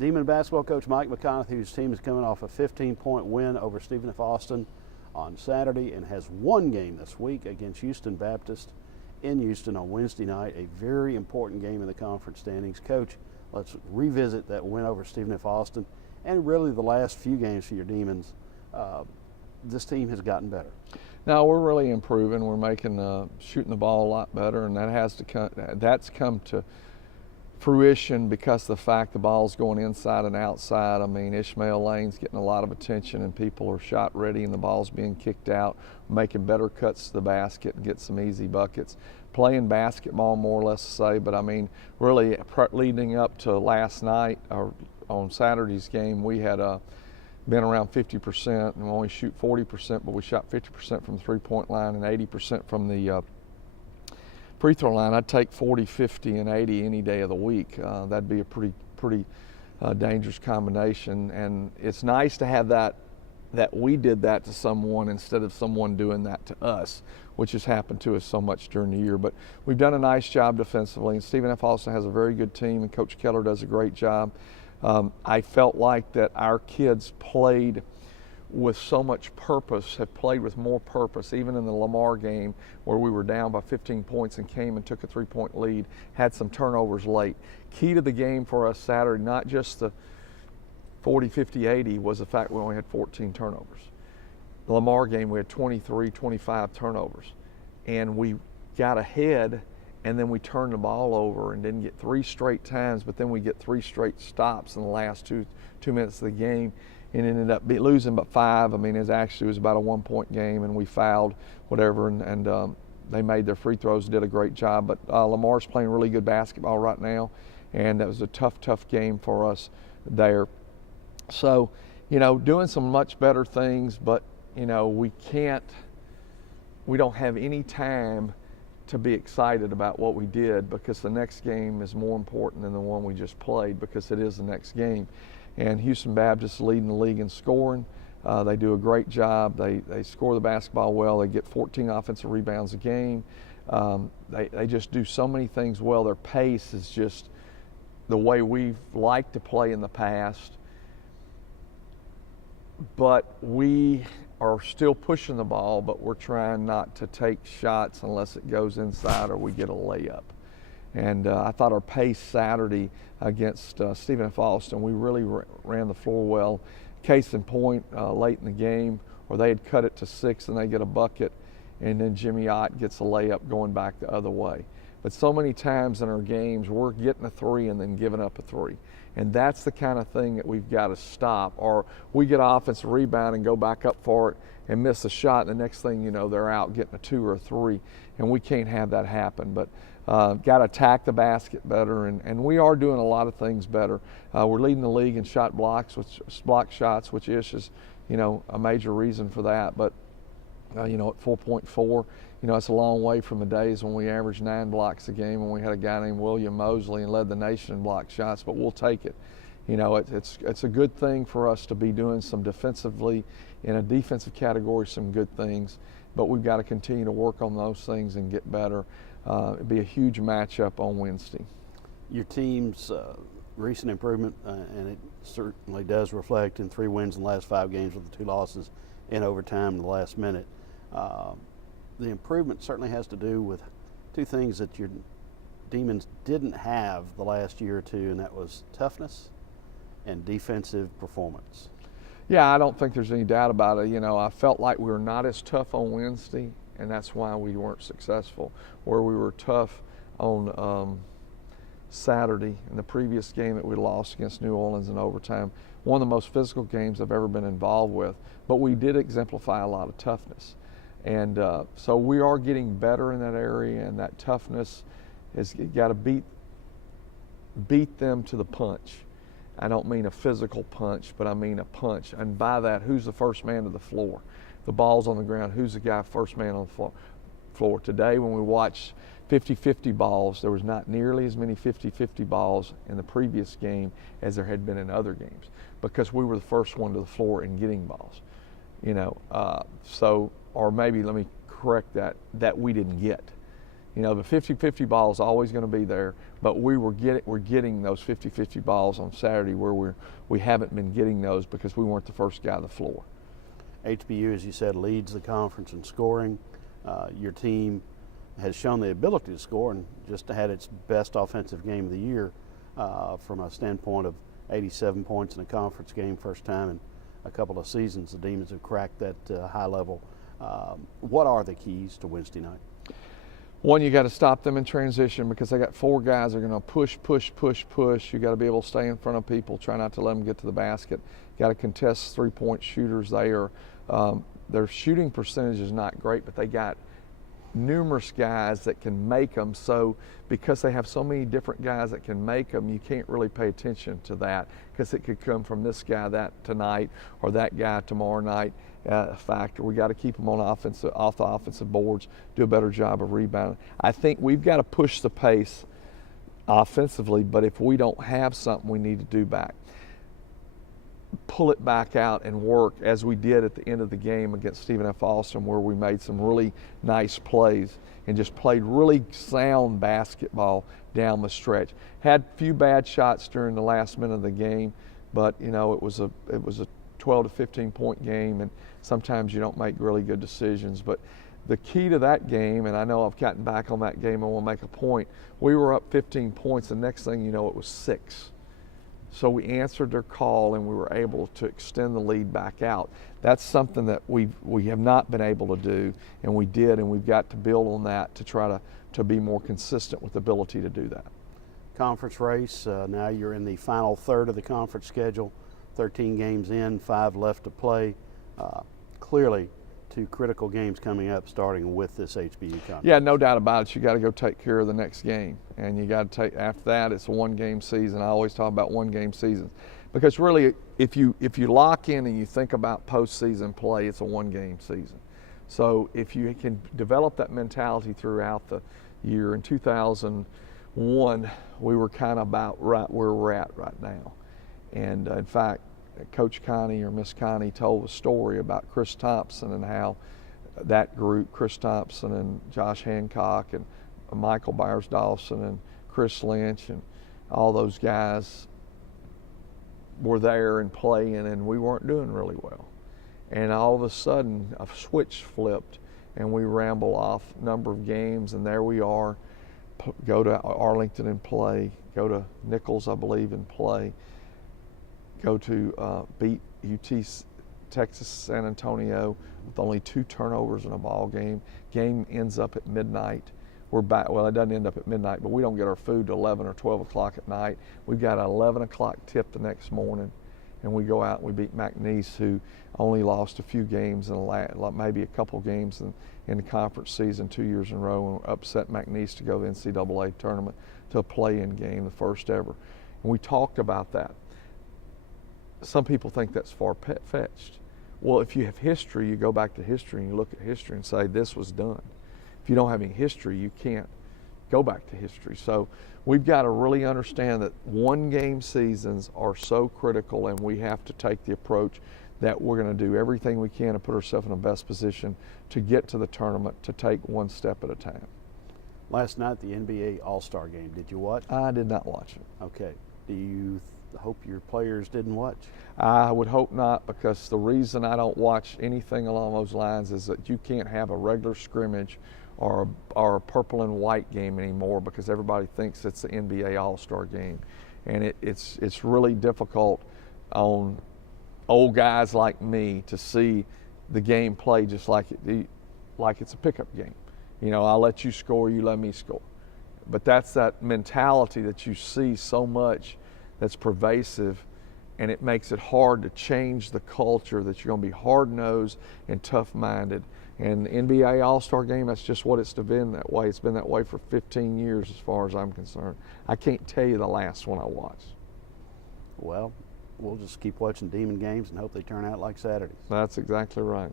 Demon basketball coach Mike McConathy, whose team is coming off a 15-point win over Stephen F. Austin on Saturday and has one game this week against Houston Baptist in Houston on Wednesday night, a very important game in the conference standings. Coach, let's revisit that win over Stephen F. Austin and really the last few games for your Demons. This team has gotten better. No, we're really improving. We're making shooting the ball a lot better, and that's come to fruition because of the fact the ball's going inside and outside. I mean, Ishmael Lane's getting a lot of attention, and people are shot ready, and the ball's being kicked out, making better cuts to the basket and get some easy buckets. Playing basketball, more or less to say, but I mean, really leading up to last night, or on Saturday's game, we had been around 50%, and we only shoot 40%, but we shot 50% from the three-point line and 80% from the free throw line. I'd take 40, 50, and 80 any day of the week. That'd be a pretty dangerous combination, and it's nice to have that we did that to someone instead of someone doing that to us, which has happened to us so much during the year. But we've done a nice job defensively, and Stephen F. Austin has a very good team, and Coach Keller does a great job. I felt like that our kids played with so much purpose, have played with more purpose, even in the Lamar game where we were down by 15 points and came and took a 3-point lead, had some turnovers late. Key to the game for us Saturday, not just the 40, 50, 80, was the fact we only had 14 turnovers. The Lamar game, we had 23, 25 turnovers. And we got ahead, and then we turned the ball over and didn't get 3 straight times, but then we get 3 straight stops in the last two minutes of the game, and ended up losing by 5. I mean, it was about a 1-point game, and we fouled, whatever, and they made their free throws, did a great job. But Lamar's playing really good basketball right now, and that was a tough game for us there. So, doing some much better things, but, we don't have any time to be excited about what we did, because the next game is more important than the one we just played, because it is the next game. And Houston Baptist is leading the league in scoring. They do a great job. They score the basketball well. They get 14 offensive rebounds a game. They just do so many things well. Their pace is just the way we've liked to play in the past. But we are still pushing the ball, but we're trying not to take shots unless it goes inside or we get a layup. And I thought our pace Saturday against Stephen F. Austin, we really ran the floor well. Case in point, late in the game, where they had cut it to 6 and they get a bucket, and then Jimmy Ott gets a layup going back the other way. But so many times in our games, we're getting a 3 and then giving up a 3. And that's the kind of thing that we've got to stop. Or we get an offensive rebound and go back up for it and miss a shot, and the next thing you know, they're out getting a 2 or a 3. And we can't have that happen. But got to attack the basket better, and we are doing a lot of things better. We're leading the league in shot blocks, block shots, which is, a major reason for that. But, at 4.4, it's a long way from the days when we averaged 9 blocks a game, when we had a guy named William Mosley and led the nation in block shots, but we'll take it. It's a good thing for us to be doing some defensively, in a defensive category, some good things, but we've got to continue to work on those things and get better. It'd be a huge matchup on Wednesday. Your team's recent improvement, and it certainly does reflect in 3 wins in the last 5 games with the 2 losses in overtime in the last minute. The improvement certainly has to do with 2 things that your Demons didn't have the last year or 2, and that was toughness and defensive performance. Yeah, I don't think there's any doubt about it. I felt like we were not as tough on Wednesday, and that's why we weren't successful. Where we were tough on Saturday in the previous game that we lost against New Orleans in overtime, one of the most physical games I've ever been involved with, but we did exemplify a lot of toughness. And so we are getting better in that area, and that toughness has got to beat them to the punch. I don't mean a physical punch, but I mean a punch. And by that, who's the first man to the floor? The ball's on the ground, who's the guy first man on the floor? Today, when we watched 50-50 balls, there was not nearly as many 50-50 balls in the previous game as there had been in other games, because we were the first one to the floor in getting balls. Or maybe let me correct that we didn't get. You know, the 50-50 ball is always going to be there, but we're getting those 50-50 balls on Saturday where we haven't been getting those because we weren't the first guy on the floor. HBU, as you said, leads the conference in scoring. Your team has shown the ability to score and just had its best offensive game of the year from a standpoint of 87 points in a conference game, first time in a couple of seasons the Demons have cracked that high level. What are the keys to Wednesday night? One, you got to stop them in transition because they got 4 guys that are going to push. You got to be able to stay in front of people, try not to let them get to the basket. Got to contest 3-point shooters. Their shooting percentage is not great, but they got numerous guys that can make them. So because they have so many different guys that can make them, you can't really pay attention to that because it could come from this guy that tonight or that guy tomorrow night. Factor. We got to keep them on off the offensive boards, do a better job of rebounding. I think we've got to push the pace offensively, but if we don't have something we need to do back, pull it back out and work as we did at the end of the game against Stephen F. Austin, where we made some really nice plays and just played really sound basketball down the stretch. Had a few bad shots during the last minute of the game, but you know it was a 12 to 15 point game, and sometimes you don't make really good decisions. But the key to that game, and I know I've gotten back on that game, I want to make a point. We were up 15 points. The next thing you know, it was 6. So we answered their call and we were able to extend the lead back out. That's something that we have not been able to do, and we did, and we've got to build on that to try to be more consistent with the ability to do that. Conference race, now you're in the final third of the conference schedule, 13 games in, 5 left to play. Clearly, 2 critical games coming up, starting with this HBU conference. Yeah, no doubt about it. You got to go take care of the next game, and you got to take after that. It's a 1-game season. I always talk about 1-game seasons because really, if you lock in and you think about postseason play, it's a 1-game season. So if you can develop that mentality throughout the year, in 2001, we were kind of about right where we're at right now, and in fact, Coach Connie or Miss Connie told a story about Chris Thompson and how that group, Chris Thompson and Josh Hancock and Michael Byers-Dawson and Chris Lynch and all those guys were there and playing, and we weren't doing really well. And all of a sudden, a switch flipped, and we ramble off a number of games, and there we are, go to Arlington and play, go to Nichols, I believe, and play, go to beat UT Texas San Antonio with only 2 turnovers in a ball game. Game ends up at midnight. We're back, well, it doesn't end up at midnight, but we don't get our food till 11 or 12 o'clock at night. We've got an 11 o'clock tip the next morning, and we go out and we beat McNeese, who only lost a few games, and maybe a couple games in the conference season 2 years in a row, and upset McNeese to go to the NCAA tournament to a play-in game, the first ever. And we talked about that. Some people think that's far-fetched. Well, if you have history, you go back to history and you look at history and say this was done. If you don't have any history, you can't go back to history. So we've got to really understand that 1-game seasons are so critical, and we have to take the approach that we're going to do everything we can to put ourselves in the best position to get to the tournament, to take 1 step at a time. Last night, the NBA All-Star game. Did you watch? I did not watch it. Okay. Do you hope your players didn't watch? I would hope not, because the reason I don't watch anything along those lines is that you can't have a regular scrimmage or a purple and white game anymore, because everybody thinks it's the NBA All-Star game. And it's really difficult on old guys like me to see the game play just like it's a pickup game. You know, I'll let you score, you let me score. But that's that mentality that you see so much that's pervasive, and it makes it hard to change the culture that you're going to be hard-nosed and tough-minded. And the NBA All-Star Game, that's just what it's been that way. It's been that way for 15 years as far as I'm concerned. I can't tell you the last one I watched. Well, we'll just keep watching Demon games and hope they turn out like Saturdays. That's exactly right.